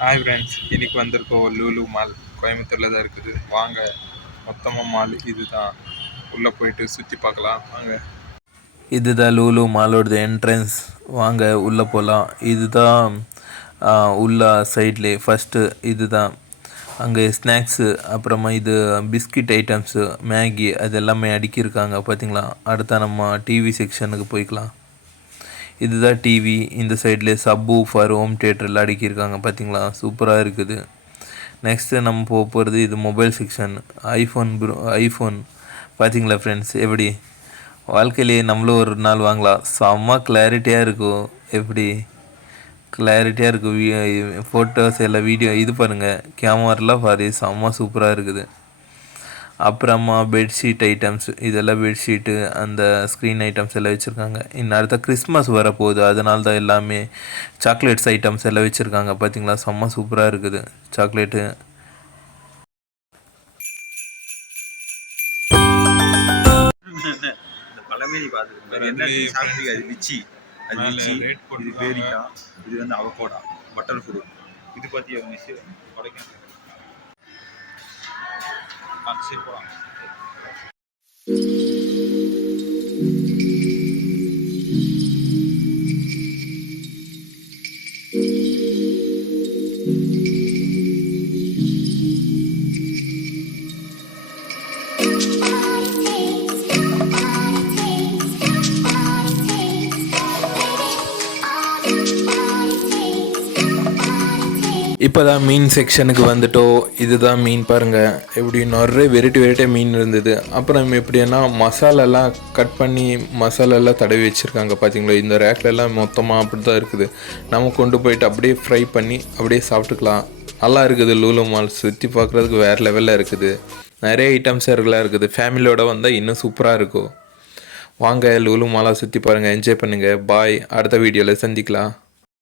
Hi friends, இன்னைக்கு வந்திருக்கோம் Lulu mall. கோயம்புத்தூரில் தான் இருக்குது. வாங்க, மொத்தமாக மால் இதுதான். உள்ளே போயிட்டு சுற்றி பார்க்கலாம் வாங்க. இதுதான் லூலு மாலோட என்ட்ரன்ஸ். வாங்க உள்ளே போகலாம். இதுதான் உள்ள சைட்லேயே ஃபஸ்ட்டு இதுதான். அங்கே ஸ்நாக்ஸு, அப்புறமா இது பிஸ்கட் ஐட்டம்ஸு, மேகி அது எல்லாமே அடுக்கியிருக்காங்க பார்த்தீங்களா. அடுத்த நம்ம டிவி செக்ஷனுக்கு போய்க்கலாம். இதுதான் டிவி. இந்த சைட்லேயே சப்பு ஃபார் ஹோம் தியேட்டர் எல்லாம் அடுக்கியிருக்காங்க பார்த்தீங்களா, சூப்பராக இருக்குது. நெக்ஸ்ட்டு நம்ம போகிறது இது மொபைல் செக்ஷன். ஐஃபோன் பார்த்தீங்களா ஃப்ரெண்ட்ஸ், எப்படி வாழ்க்கையிலேயே நம்மளும் ஒரு நாள் வாங்கலாம். செம்ம கிளாரிட்டியாக இருக்கும், எப்படி கிளாரிட்டியாக இருக்கும். ஃபோட்டோஸ் எல்லாம் வீடியோ இது பாருங்கள், கேமராலாம் பாரு செம்ம சூப்பராக இருக்குது. அப்புறமா பெட்ஷீட் ஐட்டம்ஸ், இதெல்லாம் பெட்ஷீட்டு அந்த ஸ்க்ரீன் ஐட்டம்ஸ் எல்லாம் வச்சுருக்காங்க. இன்னும் அடுத்த கிறிஸ்மஸ் வரப்போகுது, அதனால தான் எல்லாமே சாக்லேட்ஸ் ஐட்டம்ஸ் எல்லாம் வச்சுருக்காங்க பார்த்தீங்களா, செம்ம சூப்பராக இருக்குது சாக்லேட்டு. இது வந்து அவகோடா பட்டர் ஃப்ரூட். இது பார்த்தியா மிஸ் கொடைக்கானல். சரி போகலாம். இப்போ தான் மீன் செக்ஷனுக்கு வந்துட்டோம். இதுதான் மீன் பாருங்கள், எப்படி நிறைய வெரைட்டி மீன் இருந்தது. அப்புறம் எப்படின்னா மசாலாலாம் கட் பண்ணி மசாலாலாம் தடவி வச்சுருக்காங்க பார்த்தீங்களா. இந்த ரேக்லெல்லாம் மொத்தமாக அப்படி தான் இருக்குது. நம்ம கொண்டு போயிட்டு அப்படியே ஃப்ரை பண்ணி அப்படியே சாப்பிட்டுக்கலாம். நல்லா இருக்குது. லூலு மால் சுற்றி பார்க்குறதுக்கு வேறு லெவலில் இருக்குது. நிறைய ஐட்டம்ஸ் இருக்குது. ஃபேமிலியோடு வந்தால் இன்னும் சூப்பராக இருக்கும். வாங்க லூலு மாலாக சுற்றி பாருங்கள், என்ஜாய் பண்ணுங்கள். பாய், அடுத்த வீடியோவில் சந்திக்கலாம்.